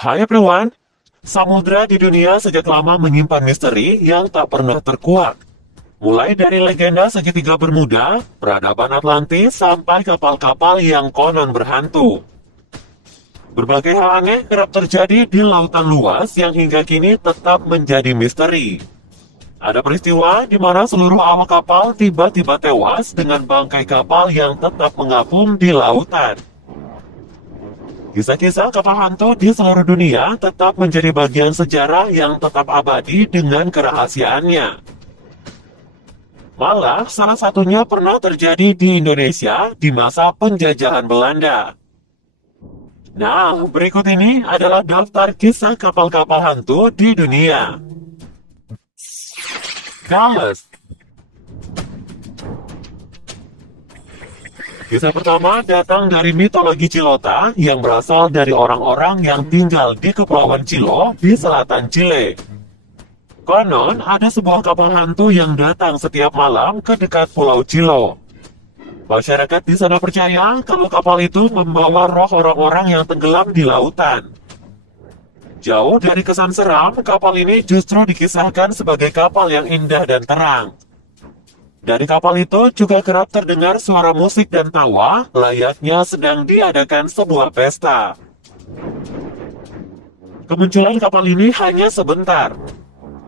Hai everyone, samudra di dunia sejak lama menyimpan misteri yang tak pernah terkuak. Mulai dari legenda segitiga Bermuda, peradaban Atlantis, sampai kapal-kapal yang konon berhantu. Berbagai hal aneh kerap terjadi di lautan luas yang hingga kini tetap menjadi misteri. Ada peristiwa di mana seluruh awak kapal tiba-tiba tewas dengan bangkai kapal yang tetap mengapung di lautan. Kisah-kisah kapal hantu di seluruh dunia tetap menjadi bagian sejarah yang tetap abadi dengan kerahasiaannya. Malah, salah satunya pernah terjadi di Indonesia di masa penjajahan Belanda. Nah, berikut ini adalah daftar kisah kapal-kapal hantu di dunia. Gales. Kisah pertama datang dari mitologi Cilota yang berasal dari orang-orang yang tinggal di Kepulauan Cilo di selatan Chile. Konon, ada sebuah kapal hantu yang datang setiap malam ke dekat Pulau Cilo. Masyarakat di sana percaya kalau kapal itu membawa roh orang-orang yang tenggelam di lautan. Jauh dari kesan seram, kapal ini justru dikisahkan sebagai kapal yang indah dan terang. Dari kapal itu juga kerap terdengar suara musik dan tawa, layaknya sedang diadakan sebuah pesta. Kemunculan kapal ini hanya sebentar.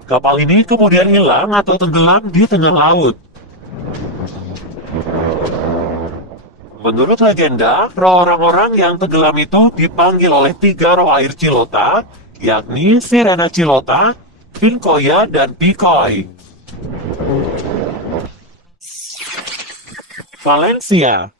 Kapal ini kemudian hilang atau tenggelam di tengah laut. Menurut legenda, roh orang-orang yang tenggelam itu dipanggil oleh 3 roh air Cilota, yakni Sirena Cilota, Pinkoya, dan Pikoi. Valencia.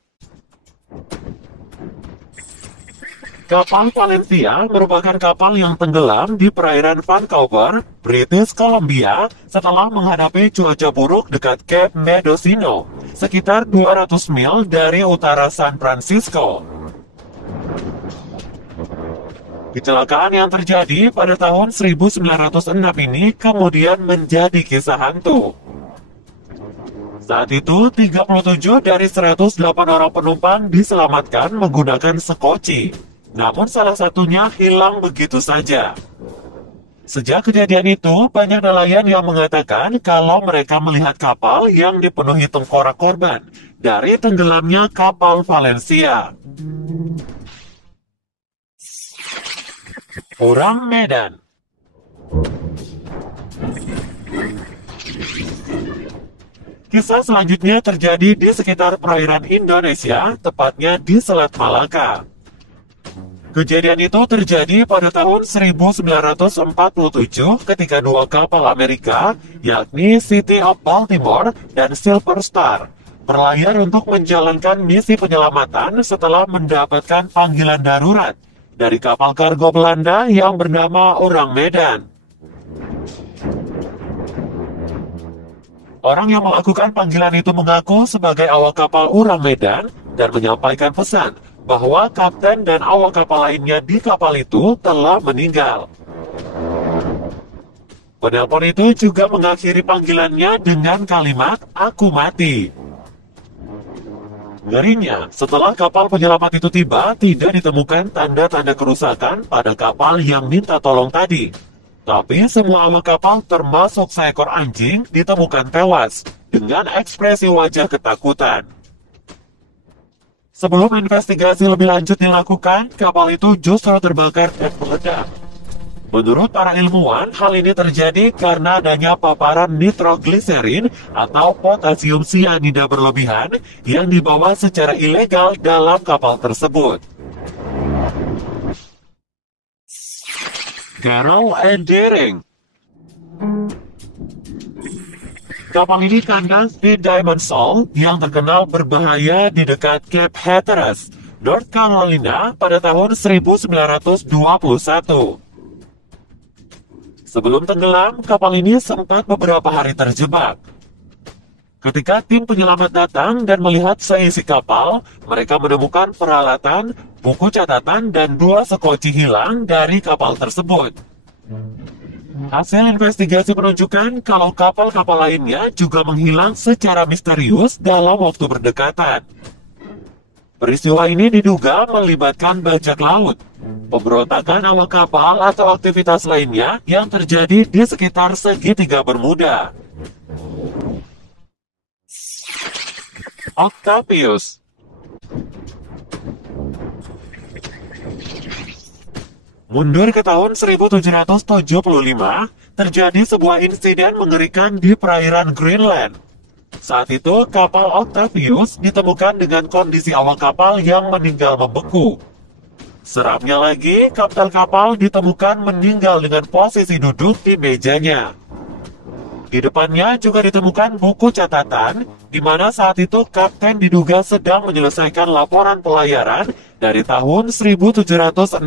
Kapal Valencia merupakan kapal yang tenggelam di perairan Vancouver, British Columbia setelah menghadapi cuaca buruk dekat Cape Mendocino, sekitar 200 mil dari utara San Francisco. Kecelakaan yang terjadi pada tahun 1906 ini kemudian menjadi kisah hantu. Saat itu, 37 dari 108 orang penumpang diselamatkan menggunakan sekoci. Namun salah satunya hilang begitu saja. Sejak kejadian itu, banyak nelayan yang mengatakan kalau mereka melihat kapal yang dipenuhi tengkorak korban dari tenggelamnya kapal Valencia. Orang Medan. Kisah selanjutnya terjadi di sekitar perairan Indonesia, tepatnya di Selat Malaka. Kejadian itu terjadi pada tahun 1947 ketika 2 kapal Amerika, yakni City of Baltimore dan Silver Star, berlayar untuk menjalankan misi penyelamatan setelah mendapatkan panggilan darurat dari kapal kargo Belanda yang bernama Orang Medan. Orang yang melakukan panggilan itu mengaku sebagai awak kapal Orang Medan dan menyampaikan pesan bahwa kapten dan awak kapal lainnya di kapal itu telah meninggal. Penelpon itu juga mengakhiri panggilannya dengan kalimat, "Aku mati." Ngerinya, setelah kapal penyelamat itu tiba, tidak ditemukan tanda-tanda kerusakan pada kapal yang minta tolong tadi. Tapi semua awak kapal termasuk seekor anjing ditemukan tewas dengan ekspresi wajah ketakutan. Sebelum investigasi lebih lanjut dilakukan, kapal itu justru terbakar dan meledak. Menurut para ilmuwan, hal ini terjadi karena adanya paparan nitrogliserin atau potasium sianida berlebihan yang dibawa secara ilegal dalam kapal tersebut. Carol and Daring. Kapal ini kandas di Diamond Soul yang terkenal berbahaya di dekat Cape Hatteras, North Carolina pada tahun 1921. Sebelum tenggelam, kapal ini sempat beberapa hari terjebak. Ketika tim penyelamat datang dan melihat seisi kapal, mereka menemukan peralatan, buku catatan, dan 2 sekoci hilang dari kapal tersebut. Hasil investigasi menunjukkan kalau kapal-kapal lainnya juga menghilang secara misterius dalam waktu berdekatan. Peristiwa ini diduga melibatkan bajak laut, pemberontakan awak kapal atau aktivitas lainnya yang terjadi di sekitar segitiga Bermuda. Octavius. Mundur ke tahun 1775, terjadi sebuah insiden mengerikan di perairan Greenland. Saat itu, kapal Octavius ditemukan dengan kondisi awak kapal yang meninggal membeku. Seramnya lagi, kapten kapal ditemukan meninggal dengan posisi duduk di mejanya. Di depannya juga ditemukan buku catatan, di mana saat itu kapten diduga sedang menyelesaikan laporan pelayaran dari tahun 1762.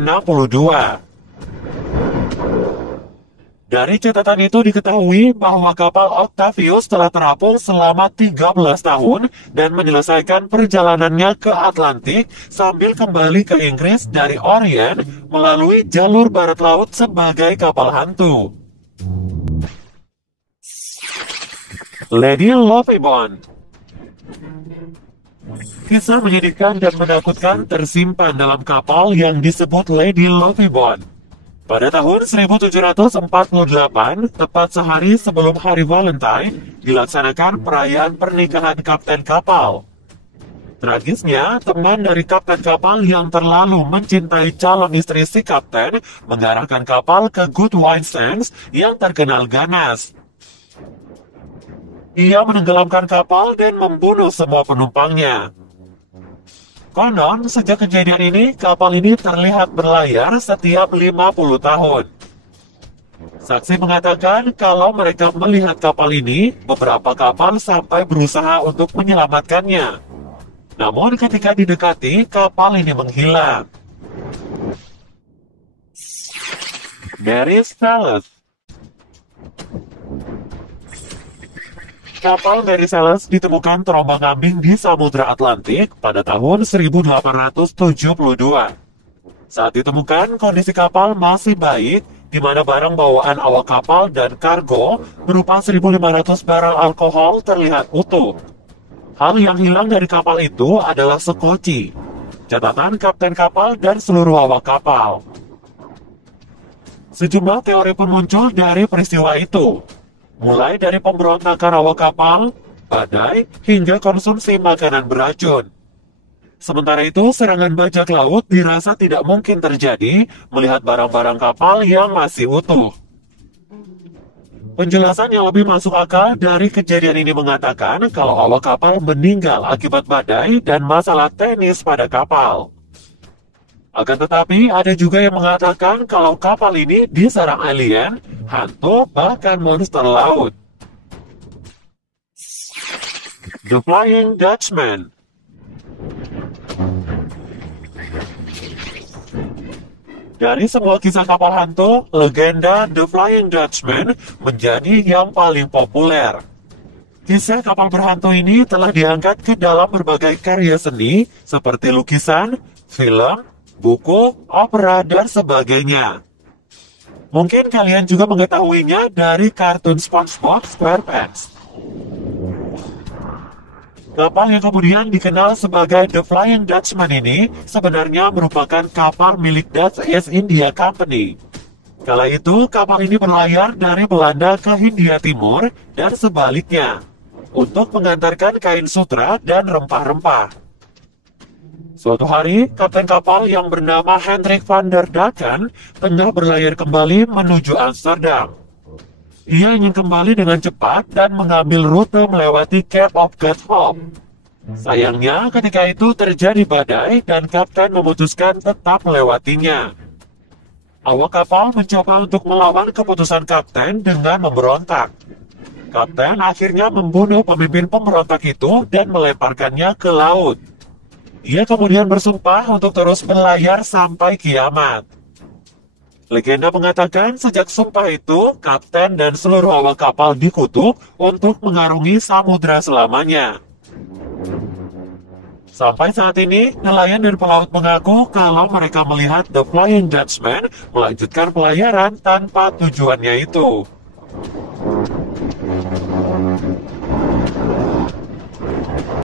Dari catatan itu diketahui bahwa kapal Octavius telah terapung selama 13 tahun dan menyelesaikan perjalanannya ke Atlantik sambil kembali ke Inggris dari Orient melalui jalur barat laut sebagai kapal hantu. Lady Lovibond. Kisah menyedihkan dan menakutkan tersimpan dalam kapal yang disebut Lady Lovibond. Pada tahun 1748, tepat sehari sebelum hari Valentine, dilaksanakan perayaan pernikahan kapten kapal. Tragisnya, teman dari kapten kapal yang terlalu mencintai calon istri si kapten mengarahkan kapal ke Goodwine Sands yang terkenal ganas. Ia menenggelamkan kapal dan membunuh semua penumpangnya. Konon, sejak kejadian ini, kapal ini terlihat berlayar setiap 50 tahun. Saksi mengatakan kalau mereka melihat kapal ini, beberapa kapal sampai berusaha untuk menyelamatkannya. Namun ketika didekati, kapal ini menghilang. Mary Celeste. Kapal Mary Celeste ditemukan terombang-ambing di Samudra Atlantik pada tahun 1872. Saat ditemukan, kondisi kapal masih baik, di mana barang bawaan awak kapal dan kargo berupa 1.500 barel alkohol terlihat utuh. Hal yang hilang dari kapal itu adalah sekoci, catatan kapten kapal dan seluruh awak kapal. Sejumlah teori pun muncul dari peristiwa itu, mulai dari pemberontakan awak kapal, badai, hingga konsumsi makanan beracun. Sementara itu, serangan bajak laut dirasa tidak mungkin terjadi melihat barang-barang kapal yang masih utuh. Penjelasan yang lebih masuk akal dari kejadian ini mengatakan kalau awak kapal meninggal akibat badai dan masalah teknis pada kapal. Akan tetapi, ada juga yang mengatakan kalau kapal ini diserang alien, hantu, bahkan monster laut. The Flying Dutchman. Dari semua kisah kapal hantu, legenda The Flying Dutchman menjadi yang paling populer. Kisah kapal berhantu ini telah diangkat ke dalam berbagai karya seni seperti lukisan, film, buku, opera, dan sebagainya. Mungkin kalian juga mengetahuinya dari kartun SpongeBob SquarePants. Kapal yang kemudian dikenal sebagai The Flying Dutchman ini sebenarnya merupakan kapal milik Dutch East India Company. Kala itu, kapal ini berlayar dari Belanda ke Hindia Timur dan sebaliknya untuk mengantarkan kain sutra dan rempah-rempah. Suatu hari, kapten kapal yang bernama Hendrik van der Daken tengah berlayar kembali menuju Amsterdam. Ia ingin kembali dengan cepat dan mengambil rute melewati Cape of Good Hope. Sayangnya, ketika itu terjadi badai dan kapten memutuskan tetap melewatinya. Awak kapal mencoba untuk melawan keputusan kapten dengan memberontak. Kapten akhirnya membunuh pemimpin pemberontak itu dan melemparkannya ke laut. Ia kemudian bersumpah untuk terus berlayar sampai kiamat. Legenda mengatakan sejak sumpah itu, kapten dan seluruh awak kapal dikutuk untuk mengarungi samudra selamanya. Sampai saat ini, nelayan dan pelaut mengaku kalau mereka melihat The Flying Dutchman melanjutkan pelayaran tanpa tujuannya itu.